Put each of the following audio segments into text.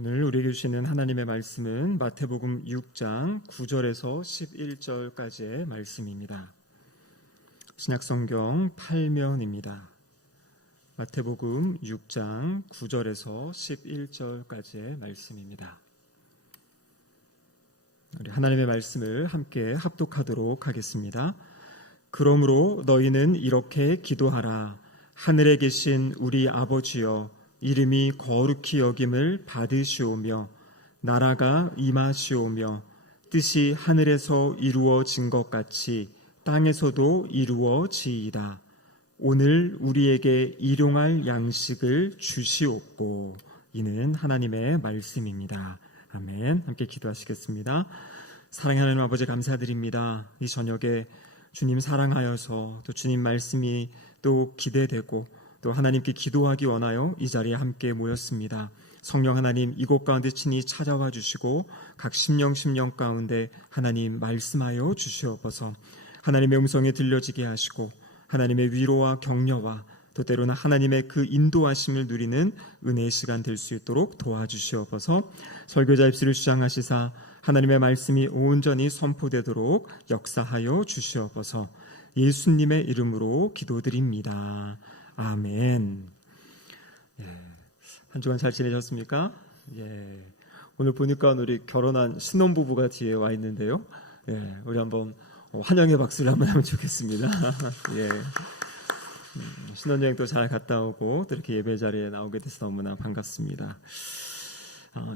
오늘 우리에게 주시는 하나님의 말씀은 마태복음 6장 9절에서 11절까지의 말씀입니다. 신약성경 8면입니다. 마태복음 6장 9절에서 11절까지의 말씀입니다. 우리 하나님의 말씀을 함께 합독하도록 하겠습니다. 그러므로 너희는 이렇게 기도하라. 하늘에 계신 우리 아버지여, 이름이 거룩히 여김을 받으시오며 나라가 임하시오며 뜻이 하늘에서 이루어진 것 같이 땅에서도 이루어지이다. 오늘 우리에게 일용할 양식을 주시옵고. 이는 하나님의 말씀입니다. 아멘. 함께 기도하시겠습니다. 사랑하는 하나님 아버지, 감사드립니다. 이 저녁에 주님 사랑하여서 또 주님 말씀이 또 기대되고 또 하나님께 기도하기 원하여 이 자리에 함께 모였습니다. 성령 하나님, 이곳 가운데 친히 찾아와 주시고 각 심령 가운데 하나님 말씀하여 주시옵소서. 하나님의 음성이 들려지게 하시고 하나님의 위로와 격려와 또 때로는 하나님의 그 인도하심을 누리는 은혜의 시간 될 수 있도록 도와주시옵소서. 설교자 입술을 주장하시사 하나님의 말씀이 온전히 선포되도록 역사하여 주시옵소서. 예수님의 이름으로 기도드립니다. 아멘. 한 주간 잘 지내셨습니까? 오늘 보니까 우리 결혼한 신혼부부가 뒤에 와 있는데요. 우리 한번 환영의 박수를 한번 하면 좋겠습니다. 신혼여행도 잘 갔다 오고 또 이렇게 예배 자리에 나오게 돼서 너무나 반갑습니다.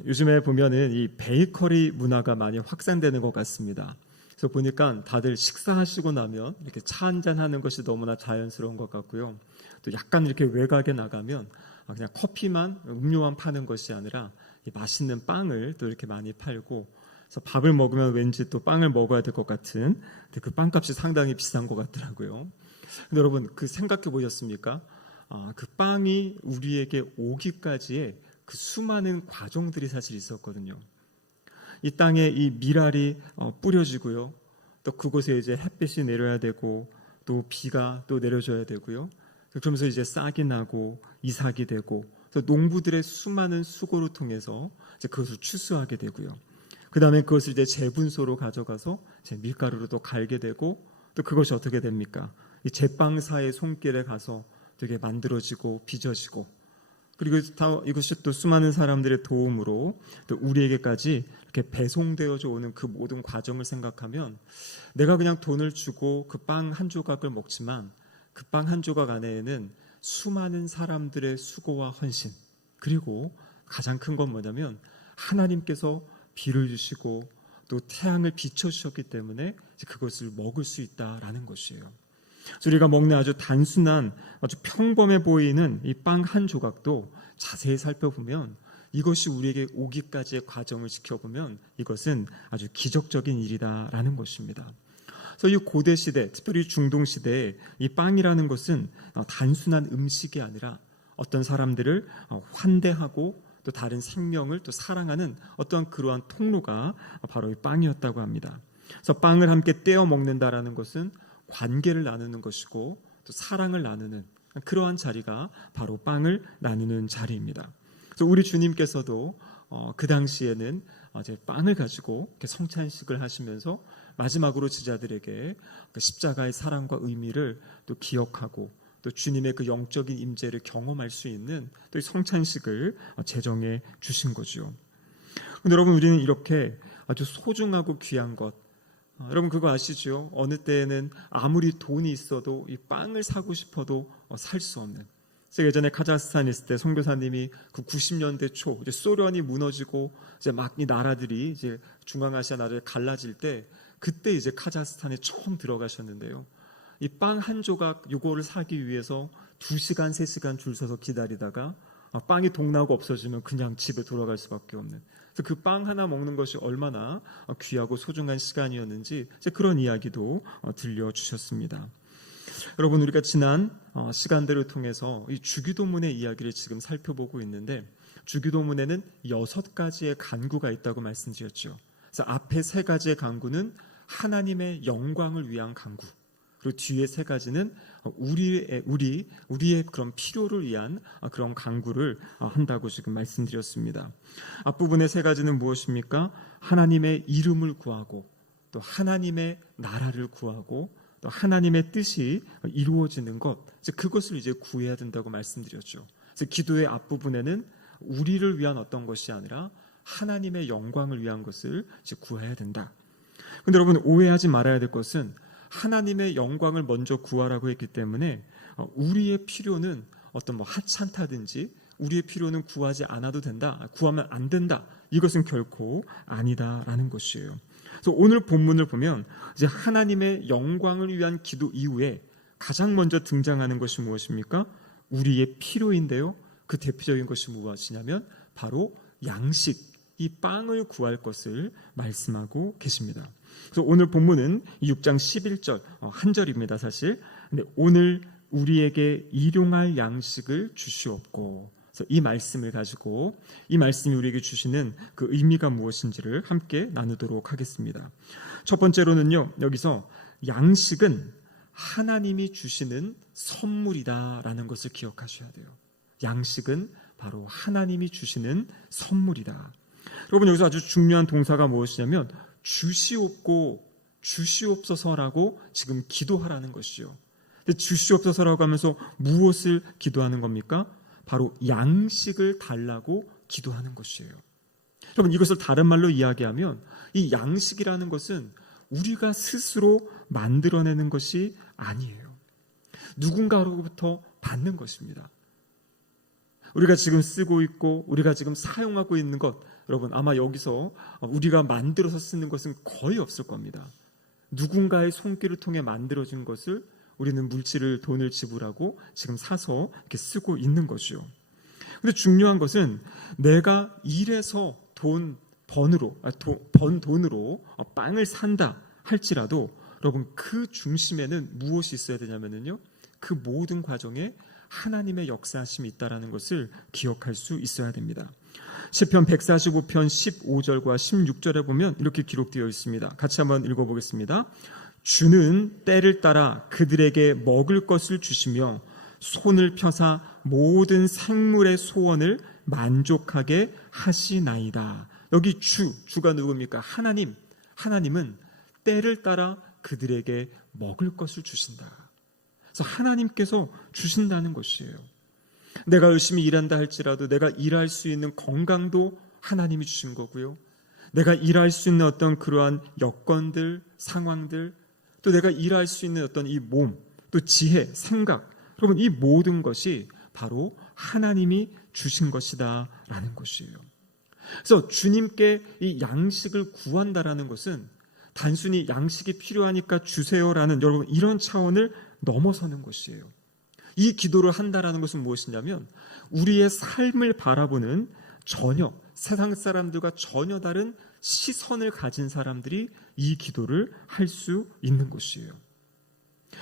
요즘에 보면은 이 베이커리 문화가 많이 확산되는 것 같습니다. 그래서 보니까 다들 식사하시고 나면 이렇게 차 한잔 하는 것이 너무나 자연스러운 것 같고요. 또 약간 이렇게 외곽에 나가면 그냥 커피만, 음료만 파는 것이 아니라 맛있는 빵을 또 이렇게 많이 팔고, 그래서 밥을 먹으면 왠지 또 빵을 먹어야 될 것 같은, 근데 그 빵값이 상당히 비싼 것 같더라고요. 근데 여러분, 그 생각해 보셨습니까? 그 빵이 우리에게 오기까지의 그 수많은 과정들이 사실 있었거든요. 이 땅에 이 밀알이 뿌려지고요. 또 그곳에 이제 햇빛이 내려야 되고 또 비가 또 내려줘야 되고요. 그러면서 이제 싹이 나고 이삭이 되고 또 농부들의 수많은 수고를 통해서 이제 그것을 추수하게 되고요. 그 다음에 그것을 이제 제분소로 가져가서 이제 밀가루로 또 갈게 되고 또 그것이 어떻게 됩니까? 이 제빵사의 손길에 가서 되게 만들어지고 빚어지고 그리고 이것이 또 수많은 사람들의 도움으로 또 우리에게까지 이렇게 배송되어져 오는 그 모든 과정을 생각하면 내가 그냥 돈을 주고 그 빵 한 조각을 먹지만 그 빵 한 조각 안에는 수많은 사람들의 수고와 헌신, 그리고 가장 큰 건 뭐냐면 하나님께서 비를 주시고 또 태양을 비춰주셨기 때문에 그것을 먹을 수 있다라는 것이에요. 우리가 먹는 아주 단순한, 아주 평범해 보이는 이 빵 한 조각도 자세히 살펴보면 이것이 우리에게 오기까지의 과정을 지켜보면 이것은 아주 기적적인 일이다라는 것입니다. 그래서 이 고대 시대, 특별히 중동 시대에 이 빵이라는 것은 단순한 음식이 아니라 어떤 사람들을 환대하고 또 다른 생명을 또 사랑하는 어떤 그러한 통로가 바로 이 빵이었다고 합니다. 그래서 빵을 함께 떼어 먹는다라는 것은 관계를 나누는 것이고 또 사랑을 나누는 그러한 자리가 바로 빵을 나누는 자리입니다. 그래서 우리 주님께서도 그 당시에는 이제 빵을 가지고 이렇게 성찬식을 하시면서 마지막으로 제자들에게 그 십자가의 사랑과 의미를 또 기억하고 또 주님의 그 영적인 임재를 경험할 수 있는 또 이 성찬식을 제정해 주신 거죠. 근데 여러분, 우리는 이렇게 아주 소중하고 귀한 것, 여러분 그거 아시죠? 어느 때에는 아무리 돈이 있어도 이 빵을 사고 싶어도 살 수 없는. 제가 예전에 카자흐스탄에 있을 때 선교사님이 그 90년대 초 이제 소련이 무너지고 이제 막 이 나라들이 이제 중앙아시아 나라를 갈라질 때 그때 이제 카자흐스탄에 처음 들어가셨는데요. 이 빵 한 조각 요거를 사기 위해서 2시간, 3시간 줄 서서 기다리다가 빵이 동나고 없어지면 그냥 집에 돌아갈 수밖에 없는. 그래서 그 빵 하나 먹는 것이 얼마나 귀하고 소중한 시간이었는지 그런 이야기도 들려주셨습니다. 여러분, 우리가 지난 시간들을 통해서 이 주기도문의 이야기를 지금 살펴보고 있는데 주기도문에는 6가지의 간구가 있다고 말씀드렸죠. 그래서 앞에 3가지의 간구는 하나님의 영광을 위한 간구, 그리고 뒤에 세 가지는 우리의 그런 필요를 위한 그런 간구를 한다고 지금 말씀드렸습니다. 앞부분의 세 가지는 무엇입니까? 하나님의 이름을 구하고, 또 하나님의 나라를 구하고, 또 하나님의 뜻이 이루어지는 것, 그것을 이제 구해야 된다고 말씀드렸죠. 그래서 기도의 앞부분에는 우리를 위한 어떤 것이 아니라 하나님의 영광을 위한 것을 이제 구해야 된다. 그런데 여러분, 오해하지 말아야 될 것은 하나님의 영광을 먼저 구하라고 했기 때문에 우리의 필요는 어떤 하찮다든지 우리의 필요는 구하지 않아도 된다, 구하면 안 된다, 이것은 결코 아니다라는 것이에요. 그래서 오늘 본문을 보면 이제 하나님의 영광을 위한 기도 이후에 가장 먼저 등장하는 것이 무엇입니까? 우리의 필요인데요. 그 대표적인 것이 무엇이냐면 바로 양식, 이 빵을 구할 것을 말씀하고 계십니다. 그래서 오늘 본문은 6장 11절 한 절입니다. 사실. 근데 오늘 우리에게 일용할 양식을 주시옵고, 그래서 이 말씀을 가지고 이 말씀이 우리에게 주시는 그 의미가 무엇인지를 함께 나누도록 하겠습니다. 첫 번째로는요, 여기서 양식은 하나님이 주시는 선물이다라는 것을 기억하셔야 돼요. 양식은 바로 하나님이 주시는 선물이다. 여러분, 여기서 아주 중요한 동사가 무엇이냐면 주시옵고 주시옵소서라고 지금 기도하라는 것이죠. 근데 주시옵소서라고 하면서 무엇을 기도하는 겁니까? 바로 양식을 달라고 기도하는 것이에요. 여러분, 이것을 다른 말로 이야기하면 이 양식이라는 것은 우리가 스스로 만들어내는 것이 아니에요. 누군가로부터 받는 것입니다. 우리가 지금 쓰고 있고 우리가 지금 사용하고 있는 것, 여러분 아마 여기서 우리가 만들어서 쓰는 것은 거의 없을 겁니다. 누군가의 손길을 통해 만들어진 것을 우리는 물질을, 돈을 지불하고 지금 사서 이렇게 쓰고 있는 거죠. 근데 중요한 것은 내가 일해서 번 돈으로 빵을 산다 할지라도 여러분, 그 중심에는 무엇이 있어야 되냐면요, 그 모든 과정에 하나님의 역사하심이 있다는 것을 기억할 수 있어야 됩니다. 시편 145편 15절과 16절에 보면 이렇게 기록되어 있습니다. 같이 한번 읽어보겠습니다. 주는 때를 따라 그들에게 먹을 것을 주시며 손을 펴사 모든 생물의 소원을 만족하게 하시나이다. 여기 주가 누굽니까? 하나님은 때를 따라 그들에게 먹을 것을 주신다. 그래서 하나님께서 주신다는 것이에요. 내가 열심히 일한다 할지라도 내가 일할 수 있는 건강도 하나님이 주신 거고요. 내가 일할 수 있는 어떤 그러한 여건들, 상황들, 또 내가 일할 수 있는 어떤 이 몸, 또 지혜, 생각, 여러분 이 모든 것이 바로 하나님이 주신 것이다 라는 것이에요. 그래서 주님께 이 양식을 구한다라는 것은 단순히 양식이 필요하니까 주세요라는 여러분 이런 차원을 넘어서는 것이에요. 이 기도를 한다라는 것은 무엇이냐면 우리의 삶을 바라보는 전혀 세상 사람들과 전혀 다른 시선을 가진 사람들이 이 기도를 할 수 있는 것이에요.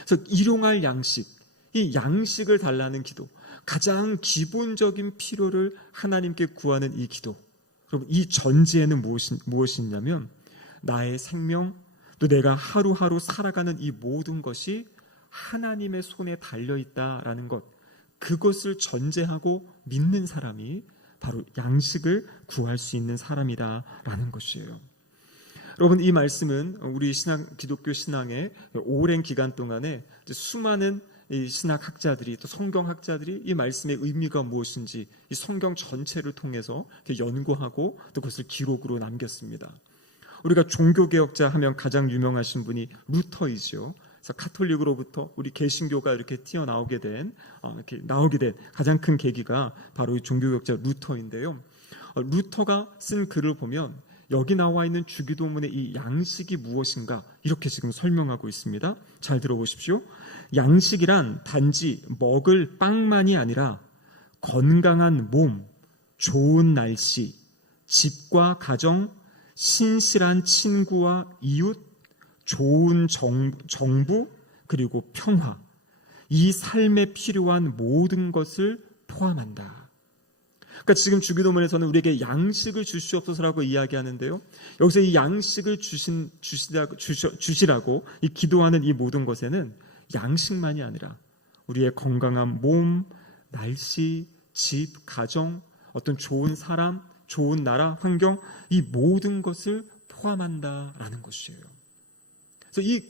그래서 일용할 양식, 이 양식을 달라는 기도, 가장 기본적인 필요를 하나님께 구하는 이 기도, 여러분 이 전제에는 무엇이 있냐면 나의 생명, 또 내가 하루하루 살아가는 이 모든 것이 하나님의 손에 달려있다라는 것, 그것을 전제하고 믿는 사람이 바로 양식을 구할 수 있는 사람이다라는 것이에요. 여러분 이 말씀은 우리 기독교 신앙의 오랜 기간 동안에 수많은 이 신학학자들이 또 성경학자들이 이 말씀의 의미가 무엇인지 이 성경 전체를 통해서 연구하고 또 그것을 기록으로 남겼습니다. 우리가 종교개혁자 하면 가장 유명하신 분이 루터이죠. 그래서 카톨릭으로부터 우리 개신교가 이렇게 튀어나오게 된 가장 큰 계기가 바로 이 종교개혁자 루터인데요. 루터가 쓴 글을 보면 여기 나와 있는 주기도문의 이 양식이 무엇인가 이렇게 지금 설명하고 있습니다. 잘 들어보십시오. 양식이란 단지 먹을 빵만이 아니라 건강한 몸, 좋은 날씨, 집과 가정, 신실한 친구와 이웃, 좋은 정부, 그리고 평화, 이 삶에 필요한 모든 것을 포함한다. 그러니까 지금 주기도문에서는 우리에게 양식을 주시옵소서라고 이야기하는데요, 여기서 이 양식을 주시라고 이 기도하는 이 모든 것에는 양식만이 아니라 우리의 건강한 몸, 날씨, 집, 가정, 어떤 좋은 사람, 좋은 나라, 환경, 이 모든 것을 포함한다라는 것이에요. 그래서 이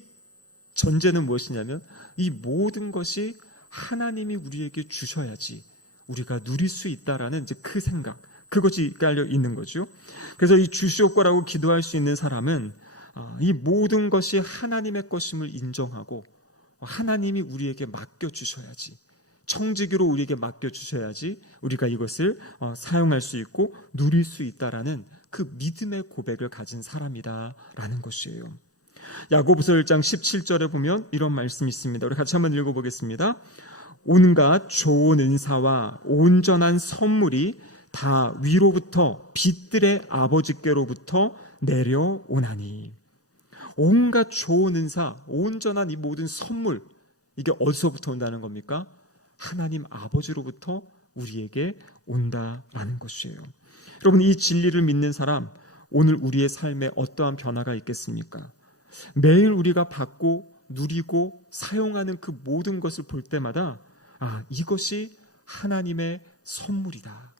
전제는 무엇이냐면 이 모든 것이 하나님이 우리에게 주셔야지 우리가 누릴 수 있다라는 이제 그 생각, 그것이 깔려 있는 거죠. 그래서 이 주시옵고라고 기도할 수 있는 사람은 이 모든 것이 하나님의 것임을 인정하고 하나님이 우리에게 맡겨주셔야지, 청지기로 우리에게 맡겨주셔야지 우리가 이것을 사용할 수 있고 누릴 수 있다라는 그 믿음의 고백을 가진 사람이다라는 것이에요. 야고보서 1장 17절에 보면 이런 말씀이 있습니다. 우리 같이 한번 읽어보겠습니다. 온갖 좋은 은사와 온전한 선물이 다 위로부터 빛들의 아버지께로부터 내려오나니. 온갖 좋은 은사, 온전한 이 모든 선물, 이게 어디서부터 온다는 겁니까? 하나님 아버지로부터 우리에게 온다라는 것이에요. 여러분, 이 진리를 믿는 사람, 오늘 우리의 삶에 어떠한 변화가 있겠습니까? 매일 우리가 받고 누리고 사용하는 그 모든 것을 볼 때마다 이것이 하나님의 선물이다,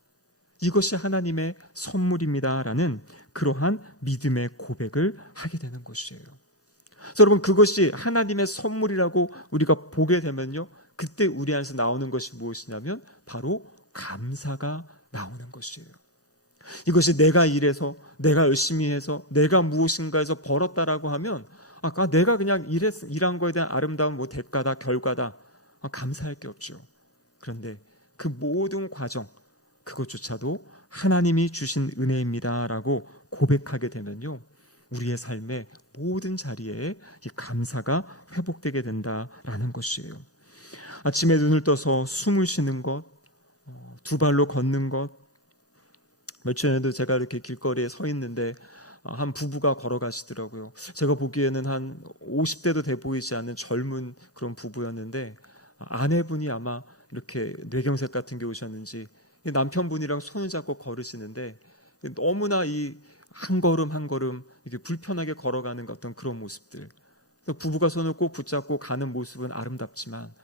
이것이 하나님의 선물입니다라는 그러한 믿음의 고백을 하게 되는 것이에요. 그래서 여러분, 그것이 하나님의 선물이라고 우리가 보게 되면요, 그때 우리 안에서 나오는 것이 무엇이냐면 바로 감사가 나오는 것이에요. 이것이 내가 일해서, 내가 열심히 해서, 내가 무엇인가에서 벌었다라고 하면 내가 그냥 일한 거에 대한 아름다운 대가다, 결과다, 감사할 게 없죠. 그런데 그 모든 과정, 그것조차도 하나님이 주신 은혜입니다라고 고백하게 되면요, 우리의 삶의 모든 자리에 이 감사가 회복되게 된다라는 것이에요. 아침에 눈을 떠서 숨을 쉬는 것, 두 발로 걷는 것. 며칠 전에도 제가 이렇게 길거리에 서 있는데 한 부부가 걸어가시더라고요. 제가 보기에는 한 50대도 돼 보이지 않는 젊은 그런 부부였는데 아내분이 아마 이렇게 뇌경색 같은 게 오셨는지 남편분이랑 손을 잡고 걸으시는데 너무나 이 한 걸음 한 걸음 이게 불편하게 걸어가는 어떤 그런 모습들, 부부가 손을 꼭 붙잡고 가는 모습은 아름답지만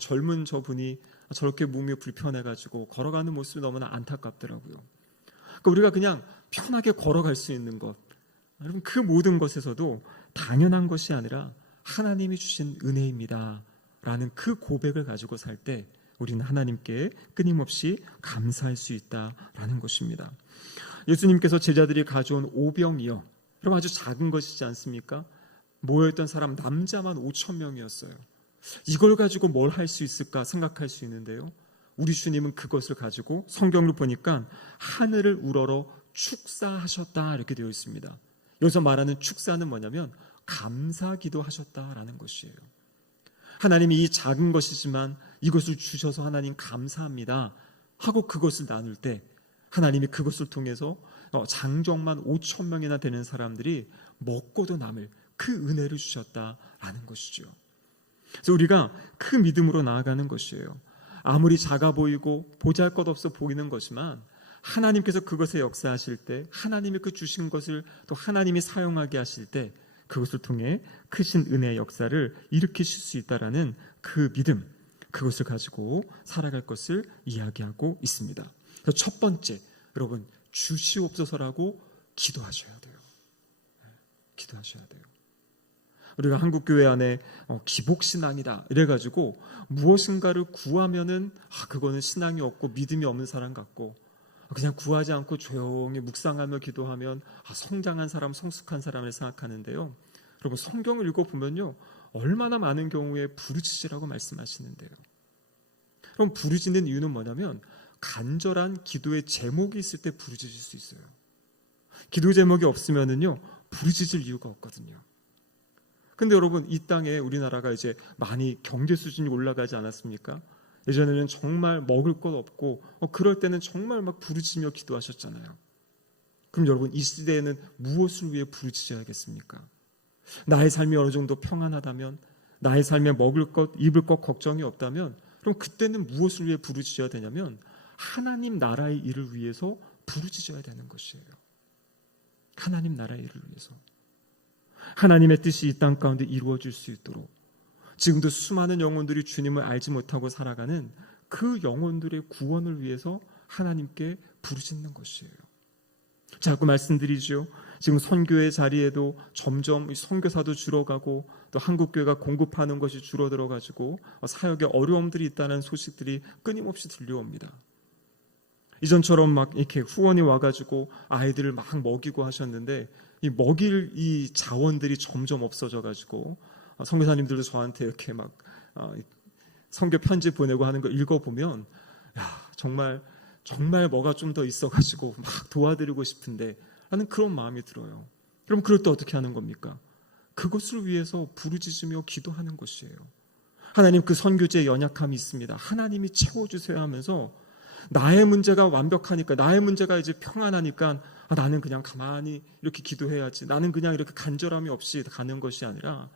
젊은 저분이 저렇게 몸이 불편해가지고 걸어가는 모습이 너무나 안타깝더라고요. 그러니까 우리가 그냥 편하게 걸어갈 수 있는 것, 여러분, 그 모든 것에서도 당연한 것이 아니라 하나님이 주신 은혜입니다 라는 그 고백을 가지고 살 때 우리는 하나님께 끊임없이 감사할 수 있다라는 것입니다. 예수님께서 제자들이 가져온 오병이어, 여러분, 아주 작은 것이지 않습니까? 모여있던 사람 남자만 5,000명이었어요. 이걸 가지고 뭘 할 수 있을까 생각할 수 있는데요, 우리 주님은 그것을 가지고 성경을 보니까 하늘을 우러러 축사하셨다 이렇게 되어 있습니다. 여기서 말하는 축사는 뭐냐면 감사기도 하셨다라는 것이에요. 하나님이 이 작은 것이지만 이것을 주셔서 하나님 감사합니다 하고 그것을 나눌 때 하나님이 그것을 통해서 장정만 5,000명이나 되는 사람들이 먹고도 남을 그 은혜를 주셨다라는 것이죠. 그래서 우리가 그 믿음으로 나아가는 것이에요. 아무리 작아 보이고 보잘것없어 보이는 것이지만 하나님께서 그것에 역사하실 때, 하나님이 그 주신 것을 또 하나님이 사용하게 하실 때 그것을 통해 크신 은혜의 역사를 일으키실 수 있다라는 그 믿음, 그것을 가지고 살아갈 것을 이야기하고 있습니다. 그래서 첫 번째, 여러분, 주시옵소서라고 기도하셔야 돼요. 기도하셔야 돼요. 우리가 한국교회 안에 기복신앙이다 이래가지고 무엇인가를 구하면은 그거는 신앙이 없고 믿음이 없는 사람 같고, 그냥 구하지 않고 조용히 묵상하며 기도하면 성장한 사람, 성숙한 사람을 생각하는데요, 여러분, 성경을 읽어보면요 얼마나 많은 경우에 부르짖으라고 말씀하시는데요. 그럼 부르짖는 이유는 뭐냐면 간절한 기도의 제목이 있을 때 부르짖을 수 있어요. 기도 제목이 없으면은요 부르짖을 이유가 없거든요. 근데 여러분, 이 땅에 우리나라가 이제 많이 경제 수준이 올라가지 않았습니까? 예전에는 정말 먹을 것 없고 그럴 때는 정말 막 부르짖으며 기도하셨잖아요. 그럼 여러분, 이 시대에는 무엇을 위해 부르짖어야겠습니까? 나의 삶이 어느 정도 평안하다면, 나의 삶에 먹을 것, 입을 것 걱정이 없다면, 그럼 그때는 무엇을 위해 부르짖어야 되냐면 하나님 나라의 일을 위해서 부르짖어야 되는 것이에요. 하나님 나라의 일을 위해서. 하나님의 뜻이 이 땅 가운데 이루어질 수 있도록, 지금도 수많은 영혼들이 주님을 알지 못하고 살아가는 그 영혼들의 구원을 위해서 하나님께 부르짖는 것이에요. 자꾸 말씀드리죠. 지금 선교의 자리에도 점점 선교사도 줄어가고 또 한국교회가 공급하는 것이 줄어들어가지고 사역에 어려움들이 있다는 소식들이 끊임없이 들려옵니다. 이전처럼 막 이렇게 후원이 와가지고 아이들을 막 먹이고 하셨는데 이 먹일 이 자원들이 점점 없어져가지고 선교사님들도 저한테 이렇게 막 선교 편지 보내고 하는 거 읽어보면 정말 뭐가 좀 더 있어가지고 막 도와드리고 싶은데 하는 그런 마음이 들어요. 그럼 그럴 때 어떻게 하는 겁니까? 그것을 위해서 부르짖으며 기도하는 것이에요. 하나님, 그 선교지에 연약함이 있습니다. 하나님이 채워주세요 하면서 나의 문제가 완벽하니까, 나의 문제가 이제 평안하니까 나는 그냥 가만히 이렇게 기도해야지, 나는 그냥 이렇게 간절함이 없이 가는 것이 아니라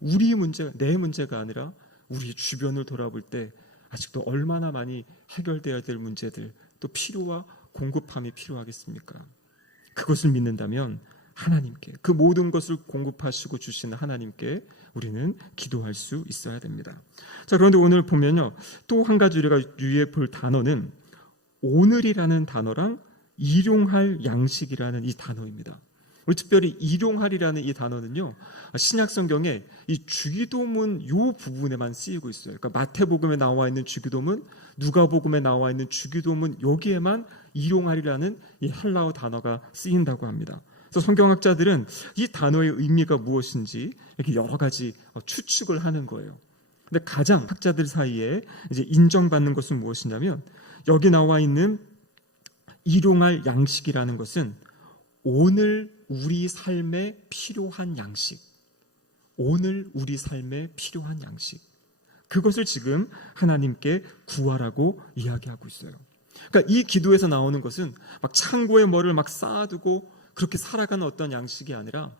우리 문제, 내 문제가 아니라 우리 주변을 돌아볼 때 아직도 얼마나 많이 해결돼야 될 문제들, 또 필요와 공급함이 필요하겠습니까? 그것을 믿는다면 하나님께, 그 모든 것을 공급하시고 주시는 하나님께 우리는 기도할 수 있어야 됩니다. 자, 그런데 오늘 보면요, 또 한 가지 우리가 유의해 볼 단어는 오늘이라는 단어랑 일용할 양식이라는 이 단어입니다. 우리 특별히 일용할이라는 이 단어는요, 신약 성경에 이 주기도문 요 부분에만 쓰이고 있어요. 그러니까 마태복음에 나와 있는 주기도문, 누가복음에 나와 있는 주기도문, 여기에만 일용할이라는 이 헬라어 단어가 쓰인다고 합니다. 그래서 성경학자들은 이 단어의 의미가 무엇인지 이렇게 여러 가지 추측을 하는 거예요. 근데 가장 학자들 사이에 이제 인정받는 것은 무엇이냐면, 여기 나와 있는 일용할 양식이라는 것은 오늘 우리 삶에 필요한 양식, 오늘 우리 삶에 필요한 양식, 그것을 지금 하나님께 구하라고 이야기하고 있어요. 그러니까 이 기도에서 나오는 것은 막 창고에 뭐를 막 쌓아두고 그렇게 살아가는 어떤 양식이 아니라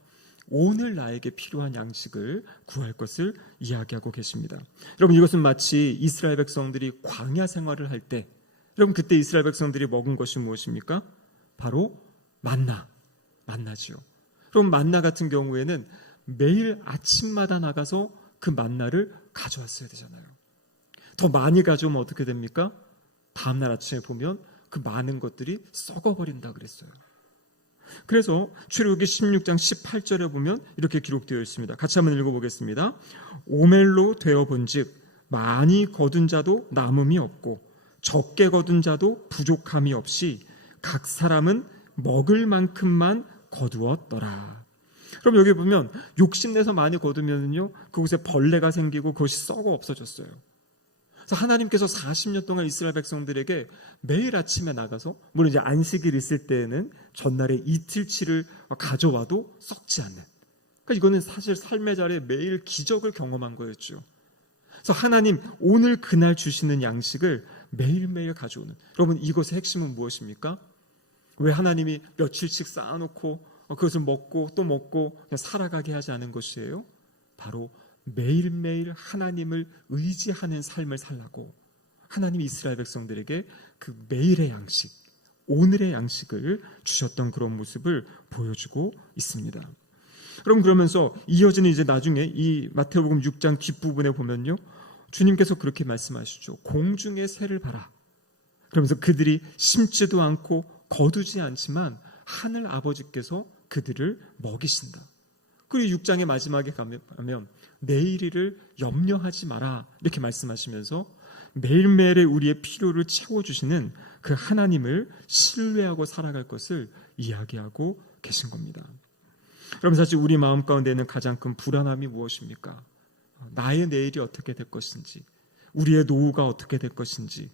오늘 나에게 필요한 양식을 구할 것을 이야기하고 계십니다. 여러분, 이것은 마치 이스라엘 백성들이 광야 생활을 할 때, 여러분 그때 이스라엘 백성들이 먹은 것이 무엇입니까? 바로 만나지요. 그럼 만나 같은 경우에는 매일 아침마다 나가서 그 만나를 가져왔어야 되잖아요. 더 많이 가져오면 어떻게 됩니까? 다음날 아침에 보면 그 많은 것들이 썩어버린다 그랬어요. 그래서 출애굽기 16장 18절에 보면 이렇게 기록되어 있습니다. 같이 한번 읽어보겠습니다. 오멜로 되어본즉 많이 거둔 자도 남음이 없고 적게 거둔 자도 부족함이 없이 각 사람은 먹을 만큼만 거두었더라. 그럼 여기 보면 욕심내서 많이 거두면요, 그곳에 벌레가 생기고 그것이 썩어 없어졌어요. 그래서 하나님께서 40년 동안 이스라엘 백성들에게 매일 아침에 나가서, 물론 이제 안식일 있을 때에는 전날에 이틀치를 가져와도 썩지 않는, 그러니까 이거는 사실 삶의 자리에 매일 기적을 경험한 거였죠. 그래서 하나님 오늘 그날 주시는 양식을 매일매일 가져오는, 여러분 이것의 핵심은 무엇입니까? 왜 하나님이 며칠씩 쌓아놓고 그것을 먹고 또 먹고 그냥 살아가게 하지 않은 것이에요? 바로 매일매일 하나님을 의지하는 삶을 살라고 하나님이 이스라엘 백성들에게 그 매일의 양식, 오늘의 양식을 주셨던 그런 모습을 보여주고 있습니다. 그럼 그러면서 이어지는 이제 나중에 이 마태복음 6장 뒷부분에 보면요, 주님께서 그렇게 말씀하시죠. 공중의 새를 봐라. 그러면서 그들이 심지도 않고 거두지 않지만 하늘 아버지께서 그들을 먹이신다. 그리고 6장의 마지막에 가면 내일을 염려하지 마라 이렇게 말씀하시면서 매일매일의 우리의 필요를 채워주시는 그 하나님을 신뢰하고 살아갈 것을 이야기하고 계신 겁니다. 여러분, 사실 우리 마음 가운데는 가장 큰 불안함이 무엇입니까? 나의 내일이 어떻게 될 것인지, 우리의 노후가 어떻게 될 것인지.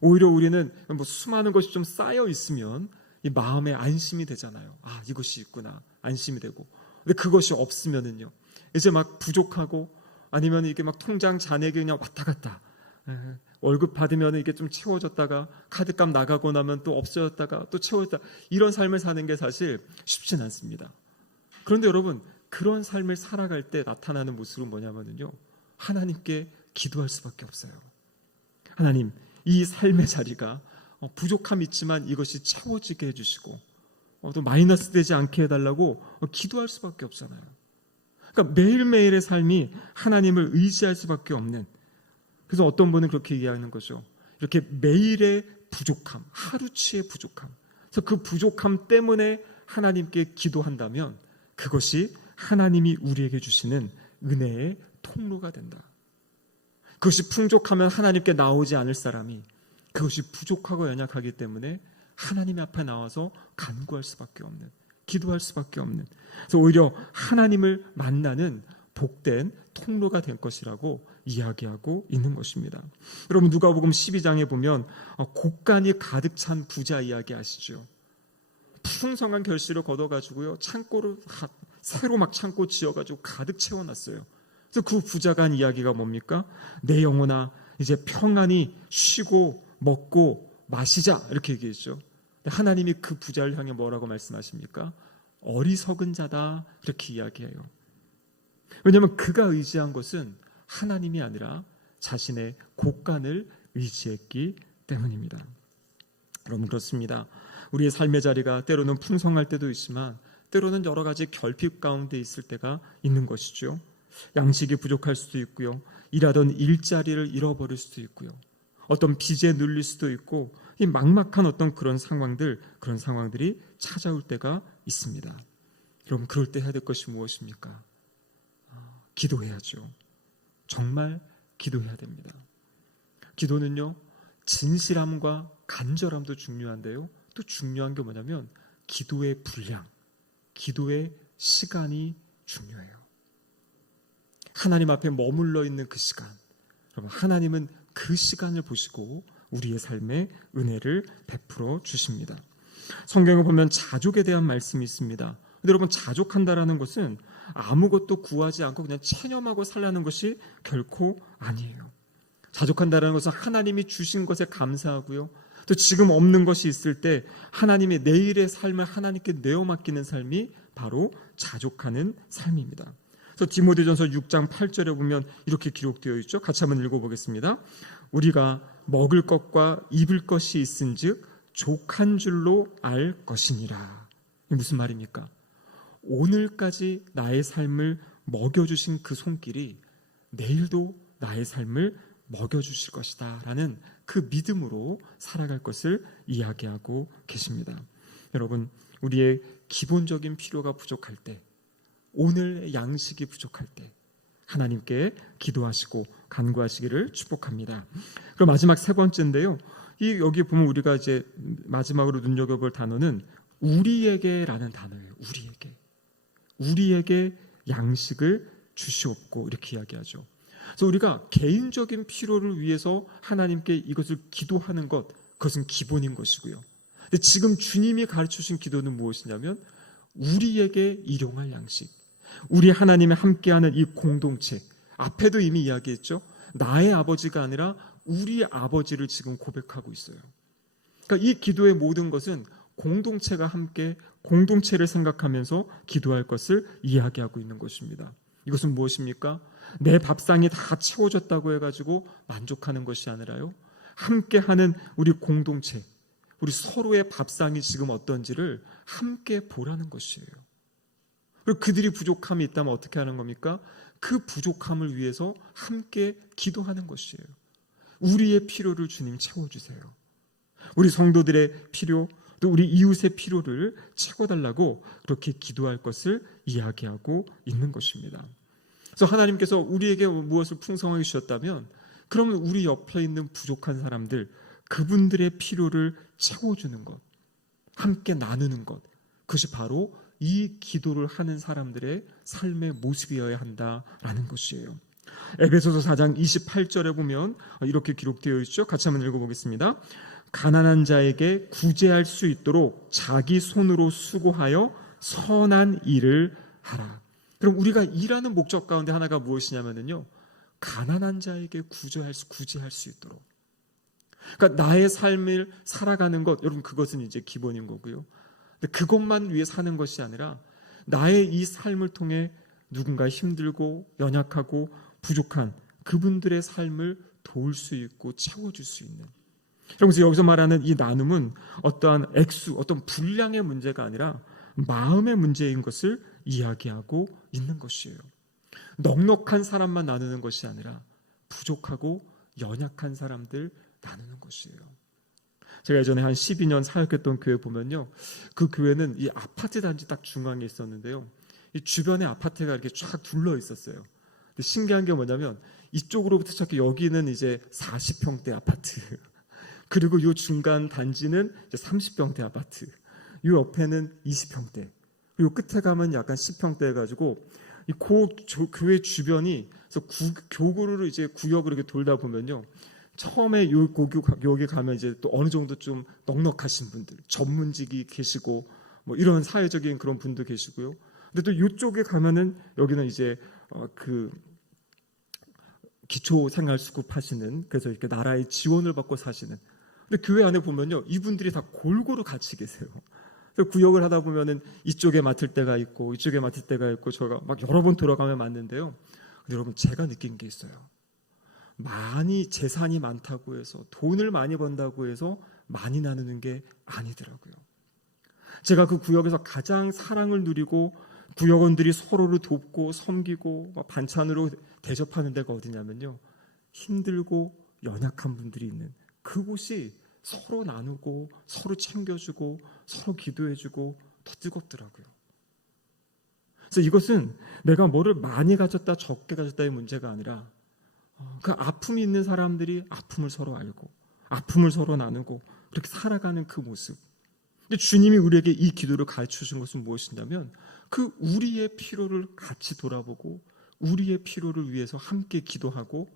오히려 우리는 수많은 것이 좀 쌓여 있으면 이 마음에 안심이 되잖아요. 이것이 있구나, 안심이 되고. 근데 그것이 없으면은요, 이제 막 부족하고, 아니면 이게 막 통장 잔액이 그냥 왔다 갔다, 월급 받으면 이게 좀 채워졌다가 카드값 나가고 나면 또 없어졌다가 또 채워졌다, 이런 삶을 사는 게 사실 쉽진 않습니다. 그런데 여러분, 그런 삶을 살아갈 때 나타나는 모습은 뭐냐면요, 하나님께 기도할 수밖에 없어요. 하나님, 이 삶의 자리가 부족함이 있지만 이것이 채워지게 해주시고 또 마이너스 되지 않게 해달라고 기도할 수밖에 없잖아요. 그러니까 매일매일의 삶이 하나님을 의지할 수밖에 없는, 그래서 어떤 분은 그렇게 이해하는 거죠. 이렇게 매일의 부족함, 하루치의 부족함, 그래서 그 부족함 때문에 하나님께 기도한다면 그것이 하나님이 우리에게 주시는 은혜의 통로가 된다. 그것이 풍족하면 하나님께 나오지 않을 사람이 그것이 부족하고 연약하기 때문에 하나님 앞에 나와서 간구할 수밖에 없는, 기도할 수밖에 없는, 그래서 오히려 하나님을 만나는 복된 통로가 될 것이라고 이야기하고 있는 것입니다. 여러분, 누가복음 12장에 보면 곡간이 가득 찬 부자 이야기 아시죠? 풍성한 결실을 거둬가지고요, 창고를 새로 막 창고 지어가지고 가득 채워놨어요. 그래서 그 부자가 한 이야기가 뭡니까? 내 영혼아, 이제 평안히 쉬고 먹고 마시자, 이렇게 얘기했죠. 하나님이 그 부자를 향해 뭐라고 말씀하십니까? 어리석은 자다, 이렇게 이야기해요. 왜냐하면 그가 의지한 것은 하나님이 아니라 자신의 곡간을 의지했기 때문입니다. 여러분, 그렇습니다. 우리의 삶의 자리가 때로는 풍성할 때도 있지만 때로는 여러 가지 결핍 가운데 있을 때가 있는 것이죠. 양식이 부족할 수도 있고요, 일하던 일자리를 잃어버릴 수도 있고요, 어떤 빚에 눌릴 수도 있고, 이 막막한 어떤 그런 상황들이 찾아올 때가 있습니다. 여러분, 그럴 때 해야 될 것이 무엇입니까? 기도해야죠. 정말 기도해야 됩니다. 기도는요, 진실함과 간절함도 중요한데요, 또 중요한 게 뭐냐면 기도의 분량, 기도의 시간이 중요해요. 하나님 앞에 머물러 있는 그 시간, 여러분, 하나님은 그 시간을 보시고 우리의 삶에 은혜를 베풀어 주십니다. 성경에 보면 자족에 대한 말씀이 있습니다. 근데 여러분, 자족한다라는 것은 아무것도 구하지 않고 그냥 체념하고 살라는 것이 결코 아니에요. 자족한다라는 것은 하나님이 주신 것에 감사하고요, 또 지금 없는 것이 있을 때 하나님의 내일의 삶을 하나님께 내어 맡기는 삶이 바로 자족하는 삶입니다. 그래서 디모데전서 6장 8절에 보면 이렇게 기록되어 있죠. 같이 한번 읽어보겠습니다. 우리가 먹을 것과 입을 것이 있은즉 족한 줄로 알 것이니라. 이게 무슨 말입니까? 오늘까지 나의 삶을 먹여주신 그 손길이 내일도 나의 삶을 먹여주실 것이다 라는 그 믿음으로 살아갈 것을 이야기하고 계십니다. 여러분, 우리의 기본적인 필요가 부족할 때, 오늘 양식이 부족할 때 하나님께 기도하시고 간구하시기를 축복합니다. 그럼 마지막 세 번째인데요, 여기 보면 우리가 이제 마지막으로 눈여겨볼 단어는 우리에게라는 단어예요. 우리에게 양식을 주시옵고, 이렇게 이야기하죠. 그래서 우리가 개인적인 필요를 위해서 하나님께 이것을 기도하는 것, 그것은 기본인 것이고요. 근데 지금 주님이 가르쳐주신 기도는 무엇이냐면 우리에게 일용할 양식, 우리 하나님의 함께하는 이 공동체, 앞에도 이미 이야기했죠. 나의 아버지가 아니라 우리 아버지를 지금 고백하고 있어요. 그러니까 이 기도의 모든 것은 공동체가 함께 공동체를 생각하면서 기도할 것을 이야기하고 있는 것입니다. 이것은 무엇입니까? 내 밥상이 다 채워졌다고 해가지고 만족하는 것이 아니라요, 함께하는 우리 공동체, 우리 서로의 밥상이 지금 어떤지를 함께 보라는 것이에요. 그리고 그들이 부족함이 있다면 어떻게 하는 겁니까? 그 부족함을 위해서 함께 기도하는 것이에요. 우리의 필요를 주님 채워주세요. 우리 성도들의 필요, 또 우리 이웃의 필요를 채워달라고 그렇게 기도할 것을 이야기하고 있는 것입니다. 그래서 하나님께서 우리에게 무엇을 풍성하게 주셨다면 그러면 우리 옆에 있는 부족한 사람들, 그분들의 필요를 채워주는 것, 함께 나누는 것, 그것이 바로 이 기도를 하는 사람들의 삶의 모습이어야 한다라는 것이에요. 에베소서 4장 28절에 보면 이렇게 기록되어 있죠. 같이 한번 읽어보겠습니다. 가난한 자에게 구제할 수 있도록 자기 손으로 수고하여 선한 일을 하라. 그럼 우리가 일하는 목적 가운데 하나가 무엇이냐면요, 가난한 자에게 구제할 수 있도록. 그러니까 나의 삶을 살아가는 것, 여러분, 그것은 이제 기본인 거고요. 근데 그것만 위해 사는 것이 아니라 나의 이 삶을 통해 누군가 힘들고 연약하고 부족한 그분들의 삶을 도울 수 있고 채워줄 수 있는. 그래서 여기서 말하는 이 나눔은 어떠한 액수, 어떤 분량의 문제가 아니라 마음의 문제인 것을 이야기하고 있는 것이에요. 넉넉한 사람만 나누는 것이 아니라 부족하고 연약한 사람들 나누는 것이에요. 제가 예전에 한 12년 사역했던 교회 보면요, 그 교회는 이 아파트 단지 딱 중앙에 있었는데요, 이 주변에 아파트가 이렇게 쫙 둘러 있었어요. 근데 신기한 게 뭐냐면 이쪽으로부터 시작해 여기는 이제 40평대 아파트, 그리고 이 중간 단지는 이제 30평대 아파트, 이 옆에는 20평대, 그리고 끝에 가면 약간 10평대 해가지고 이 교회 주변이, 그래서 교구를 이제 구역을 이렇게 돌다 보면요, 처음에 여기 가면 이제 또 어느 정도 좀 넉넉하신 분들, 전문직이 계시고 뭐 이런 사회적인 그런 분도 계시고요. 근데 또 이쪽에 가면은 여기는 이제 그 기초생활수급 하시는, 그래서 이렇게 나라의 지원을 받고 사시는. 근데 교회 안에 보면요, 이분들이 다 골고루 같이 계세요. 그래서 구역을 하다 보면은 이쪽에 맡을 때가 있고 이쪽에 맡을 때가 있고, 제가 막 여러 번 돌아가면 맞는데요. 근데 여러분, 제가 느낀 게 있어요. 많이 재산이 많다고 해서, 돈을 많이 번다고 해서 많이 나누는 게 아니더라고요. 제가 그 구역에서 가장 사랑을 누리고 구역원들이 서로를 돕고 섬기고 반찬으로 대접하는 데가 어디냐면요, 힘들고 연약한 분들이 있는 그곳이 서로 나누고 서로 챙겨주고 서로 기도해주고 더 뜨겁더라고요. 그래서 이것은 내가 뭐를 많이 가졌다 적게 가졌다의 문제가 아니라 그 아픔이 있는 사람들이 아픔을 서로 알고 아픔을 서로 나누고 그렇게 살아가는 그 모습. 근데 주님이 우리에게 이 기도를 가르쳐 주신 것은 무엇이냐면, 그 우리의 필요를 같이 돌아보고 우리의 필요를 위해서 함께 기도하고,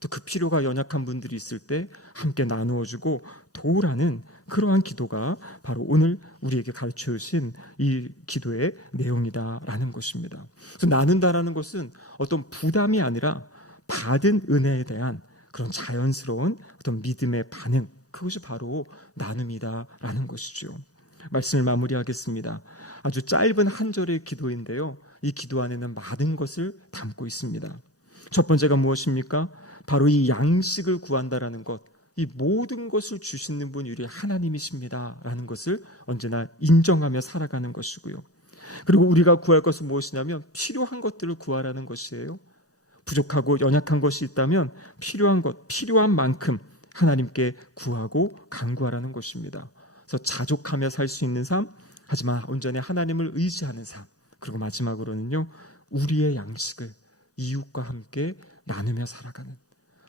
또 그 필요가 연약한 분들이 있을 때 함께 나누어주고 도우라는 그러한 기도가 바로 오늘 우리에게 가르쳐 주신 이 기도의 내용이다라는 것입니다. 그래서 나눈다라는 것은 어떤 부담이 아니라 받은 은혜에 대한 그런 자연스러운 어떤 믿음의 반응, 그것이 바로 나눔이다라는 것이죠. 말씀을 마무리하겠습니다. 아주 짧은 한 절의 기도인데요, 이 기도 안에는 많은 것을 담고 있습니다. 첫 번째가 무엇입니까? 바로 이 양식을 구한다라는 것, 이 모든 것을 주시는 분이 우리 하나님이십니다라는 것을 언제나 인정하며 살아가는 것이고요. 그리고 우리가 구할 것은 무엇이냐면 필요한 것들을 구하라는 것이에요. 부족하고 연약한 것이 있다면 필요한 것, 필요한 만큼 하나님께 구하고 간구하라는 것입니다. 그래서 자족하며 살 수 있는 삶, 하지만 온전히 하나님을 의지하는 삶, 그리고 마지막으로는요, 우리의 양식을 이웃과 함께 나누며 살아가는.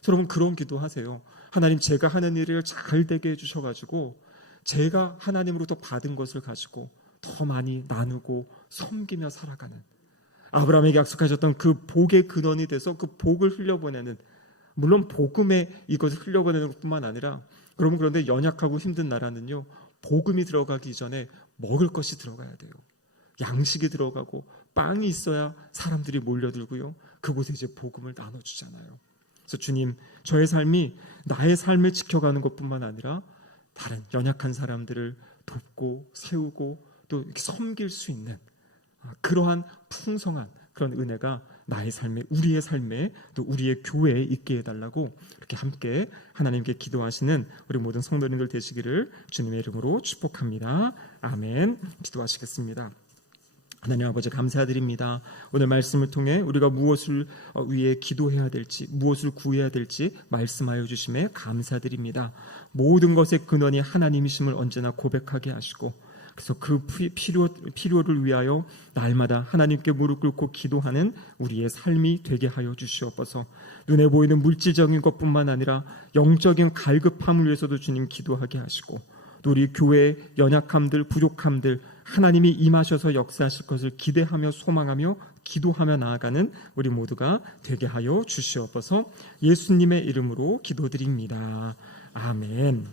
여러분, 그런 기도하세요. 하나님, 제가 하는 일을 잘 되게 해주셔가지고 제가 하나님으로부터 받은 것을 가지고 더 많이 나누고 섬기며 살아가는, 아브라함에게 약속하셨던 그 복의 근원이 돼서 그 복을 흘려보내는, 물론 복음에 이것을 흘려보내는 것뿐만 아니라, 여러분, 그런데 연약하고 힘든 나라는요, 복음이 들어가기 전에 먹을 것이 들어가야 돼요. 양식이 들어가고 빵이 있어야 사람들이 몰려들고요, 그곳에 이제 복음을 나눠주잖아요. 그래서 주님, 저의 삶이 나의 삶을 지켜가는 것뿐만 아니라 다른 연약한 사람들을 돕고 세우고 또 이렇게 섬길 수 있는 그러한 풍성한 그런 은혜가 나의 삶에, 우리의 삶에, 또 우리의 교회에 있게 해달라고 이렇게 함께 하나님께 기도하시는 우리 모든 성도님들 되시기를 주님의 이름으로 축복합니다. 아멘. 기도하시겠습니다. 하나님 아버지, 감사드립니다. 오늘 말씀을 통해 우리가 무엇을 위해 기도해야 될지, 무엇을 구해야 될지 말씀하여 주심에 감사드립니다. 모든 것의 근원이 하나님이심을 언제나 고백하게 하시고, 그래서 그 필요를 위하여 날마다 하나님께 무릎 꿇고 기도하는 우리의 삶이 되게 하여 주시옵소서. 눈에 보이는 물질적인 것뿐만 아니라 영적인 갈급함을 위해서도 주님 기도하게 하시고, 또 우리 교회의 연약함들, 부족함들 하나님이 임하셔서 역사하실 것을 기대하며 소망하며 기도하며 나아가는 우리 모두가 되게 하여 주시옵소서. 예수님의 이름으로 기도드립니다. 아멘.